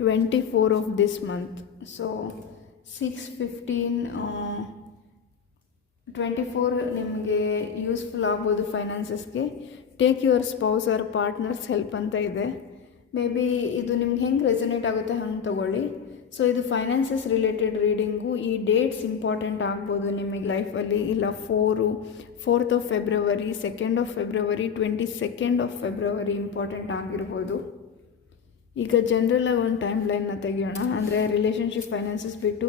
24 of this month. So 6/15 24 ನಿಮಗೆ useful ಆಗ್ಬೋದು ಫೈನಾನ್ಸಸ್ಗೆ. Take your spouse or partner's help ಅಂತ ಇದೆ. ಮೇ ಬಿ ಇದು ನಿಮ್ಗೆ ಹೆಂಗೆ ರೆಸನೇಟ್ ಆಗುತ್ತೆ ಹಂಗೆ ತಗೊಳ್ಳಿ. ಸೊ ಇದು ಫೈನಾನ್ಸಸ್ ರಿಲೇಟೆಡ್ ರೀಡಿಂಗು. ಈ ಡೇಟ್ಸ್ ಇಂಪಾರ್ಟೆಂಟ್ ಆಗ್ಬೋದು ನಿಮಗೆ ಲೈಫಲ್ಲಿ. ಇಲ್ಲ 4th of February, 2nd of February, 22nd of February important ಆಗಿರ್ಬೋದು. ಈಗ ಜನರಲಾಗಿ ಒಂದು ಟೈಮ್ ಲೈನ್ನ ತೆಗಿಯೋಣ. ಅಂದರೆ ರಿಲೇಷನ್ಶಿಪ್ ಫೈನಾನ್ಸಸ್ ಬಿಟ್ಟು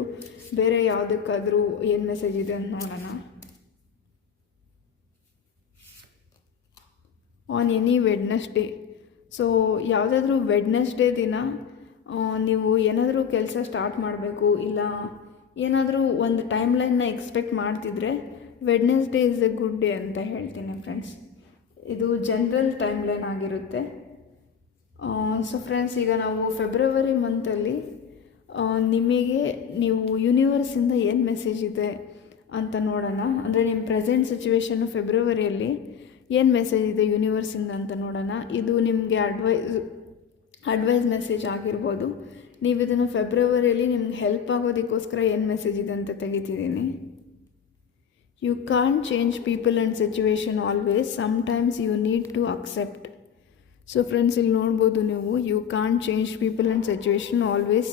ಬೇರೆ ಯಾವುದಕ್ಕಾದರೂ ಏನು ಮೆಸೇಜ್ ಇದೆ ಅಂತ ನೋಡೋಣ. On any Wednesday. ಸೊ ಯಾವುದಾದ್ರೂ ವೆಡ್ನೆಸ್ಡೇ ದಿನ ನೀವು ಏನಾದರೂ ಕೆಲಸ ಸ್ಟಾರ್ಟ್ ಮಾಡಬೇಕು, ಇಲ್ಲ ಏನಾದರೂ ಒಂದು ಟೈಮ್ ಲೈನ್ನ ಎಕ್ಸ್ಪೆಕ್ಟ್ ಮಾಡ್ತಿದ್ರೆ Wednesday is A good day ಅಂತ ಹೇಳ್ತೀನಿ ಫ್ರೆಂಡ್ಸ್. ಇದು ಜನರಲ್ ಟೈಮ್ ಲೈನ್ ಆಗಿರುತ್ತೆ. ಸೊ ಫ್ರೆಂಡ್ಸ್, ಈಗ ನಾವು ಫೆಬ್ರವರಿ ಮಂತಲ್ಲಿ ನೀವು ಯೂನಿವರ್ಸಿಂದ ಏನು ಮೆಸೇಜ್ ಇದೆ ಅಂತ ನೋಡೋಣ. ಅಂದರೆ ನಿಮ್ಮ ಪ್ರೆಸೆಂಟ್ ಸಿಚುವೇಶನ್ನು ಫೆಬ್ರವರಿಯಲ್ಲಿ ಏನು ಮೆಸೇಜ್ ಇದೆ ಯೂನಿವರ್ಸಿಂದ ಅಂತ ನೋಡೋಣ. ಇದು ನಿಮಗೆ ಅಡ್ವೈಸ್ ಮೆಸೇಜ್ ಆಗಿರ್ಬೋದು. ನೀವು ಇದನ್ನು ಫೆಬ್ರವರಿಯಲ್ಲಿ ನಿಮ್ಗೆ ಹೆಲ್ಪ್ ಆಗೋದಕ್ಕೋಸ್ಕರ ಏನು ಮೆಸೇಜ್ ಇದೆ ಅಂತ ತೆಗಿತಿದ್ದೀನಿ. You can't change people and situation always, sometimes you need to accept. So friends, ಇಲ್ಲಿ ನೋಡ್ಬೋದು ನೀವು, you can't change people and situation always,